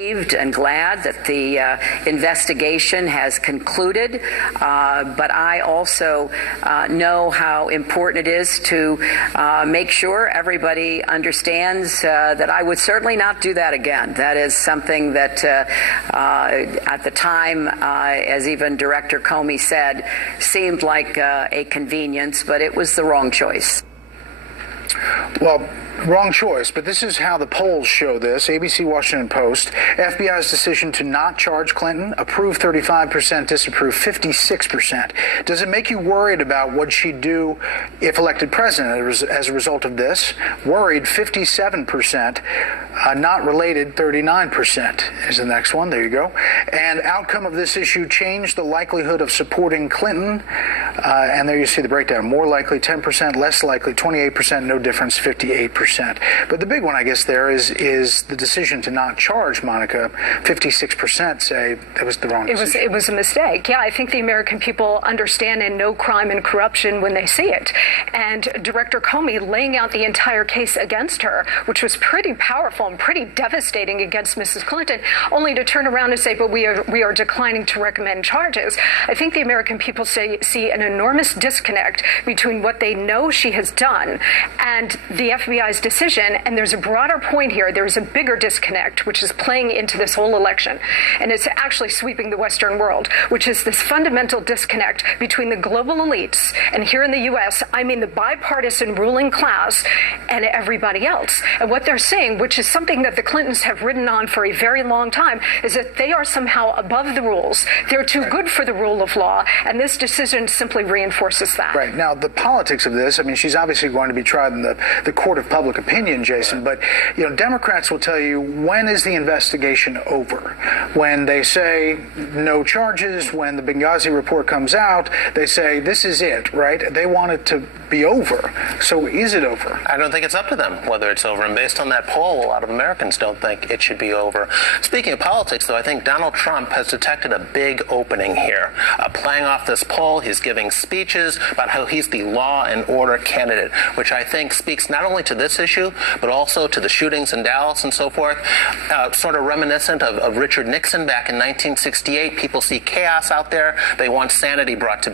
And glad that the investigation has concluded, but I also know how important it is to make sure everybody understands that I would certainly not do that again. That is something that at the time, as even Director Comey said, seemed like a convenience, but it was the wrong choice. Well, wrong choice, but this is how the polls show this. ABC, Washington Post. FBI's decision to not charge Clinton, approve 35%, disapprove 56%. Does it make you worried about what she'd do if elected president as a result of this? Worried, 57%. Not related, 39% is the next one. There you go. And outcome of this issue changed the likelihood of supporting Clinton. And there you see the breakdown. More likely, 10%, less likely, 28%, no difference, 58%. But the big one, I guess, there is the decision to not charge Monica. 56% say that was the wrong decision. It was a mistake. Yeah, I think the American people understand and know crime and corruption when they see it. And Director Comey laying out the entire case against her, which was pretty powerful and pretty devastating against Mrs. Clinton, only to turn around and say, but we are declining to recommend charges. I think the American people see an enormous disconnect between what they know she has done and the FBI's decision. And there's a broader point here. There's a bigger disconnect, which is playing into this whole election. And it's actually sweeping the Western world, which is this fundamental disconnect between the global elites, and here in the U.S., I mean the bipartisan ruling class, and everybody else. And what they're saying, which is something that the Clintons have ridden on for a very long time, is that they are somehow above the rules. They're too good for the rule of law, and this decision simply reinforces that. Right. Now, the politics of this, I mean, she's obviously going to be tried in the court of public opinion, Jason, but, Democrats will tell you, when is the investigation over? When they say no charges, when the Benghazi report comes out, they say this is it, right? They want it to be over. So is it over? I don't think it's up to them whether it's over. And based on that poll, a lot of Americans don't think it should be over. Speaking of politics, though, I think Donald Trump has detected a big opening here. Playing off this poll, he's giving speeches about how he's the law and order candidate, which I think speaks not only to this issue, but also to the shootings in Dallas and so forth. Sort of reminiscent of Richard Nixon back in 1968. People see chaos out there. They want sanity brought to